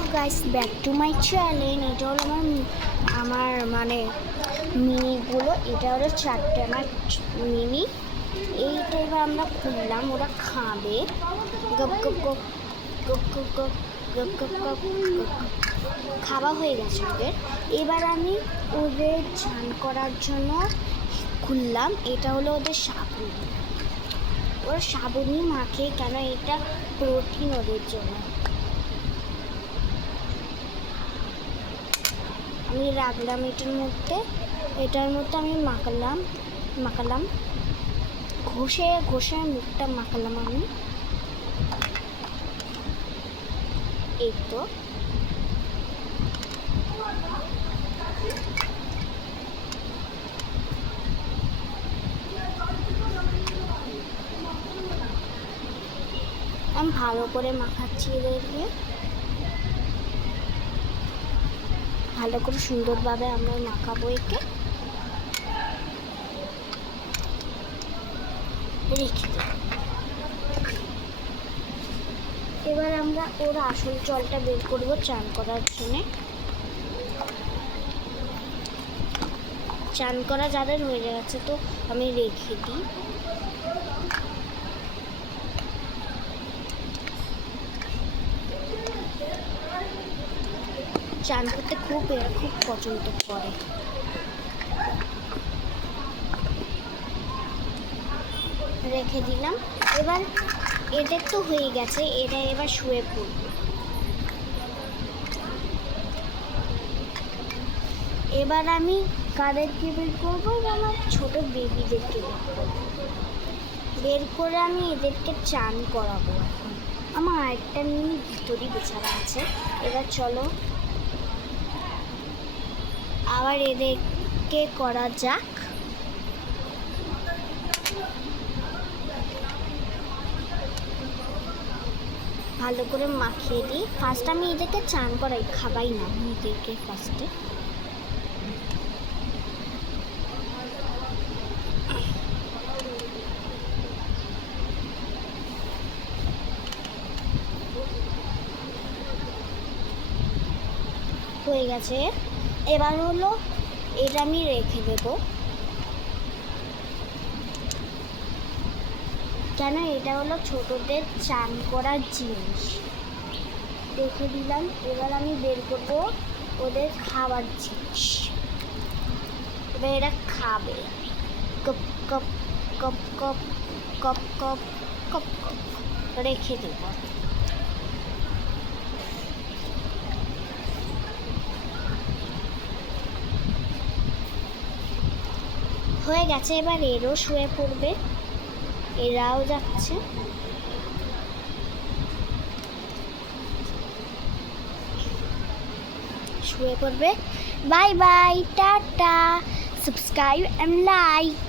Hello guys, back to my channel. এটা হলো আমার মানে মিনিগুলো। এটা হলো 4টে আমার মিনি। এইটা এবার আমরা খুললাম, ওরা খাবে। গপ গপ গপ গপ গপ গপ গপ গপ গপ গপ। খাওয়া হয়ে গেছে ওদের। এবার আমি ওদের চান করার জন্য খুললাম। এটা হলো ওদের সাবুন। ওরা সাবুনই মাখে কেন, এটা প্রোটিন ওদের জন্য। আমি রাখলাম এটার মধ্যে আমি মাখালাম ঘষে মুখটা মাখালাম আমি। এই তো আমি ভালো করে মাখাচ্ছি এদেরকে, ভালো করে সুন্দরভাবে আমরা মাখাবো একে। রেখে দেব। এবার আমরা ওর আসল জলটা বের করবো চান করার জন্যে। চান করা যাদের হয়ে গেছে তো আমি রেখে দিই। চান করতে খুব পছন্দ করে। রেখে দিলাম। এবার এদের তো হয়ে গেছে, এরা এবার শুয়ে পড়বে। এবার আমি কাদেরকে বের করবো, আমার ছোট বেবিদেরকে বের করে আমি এদেরকে চান করাবো। এখন আমার আরেকটা মিনি ভিতরই বেচারা আছে। এবার চলো আবার এদেরকে করা যাক। ভালো করে মাখিয়ে দিই। ফার্স্ট আমি এদেরকে চান করাই, খাবাই না এদেরকে ফার্স্টে। হয়ে গেছে। এবার হলো এটা আমি রেখে দেব, কেন এটা হলো ছোটদের চান করার জিনিস। রেখে দিলাম। এবার আমি বের করবো ওদের খাবার জিনিস। এবার এরা খাবে। কপ কপ কপ কপ কপ কপ কপ কপ। রেখে দেব। হয়ে গেছে। এবার এরও শুয়ে পড়বে, এরাও যাচ্ছে। শুয়ে পড়বে। বাই বাই, টাটা, সাবস্ক্রাইব এন্ড লাইক।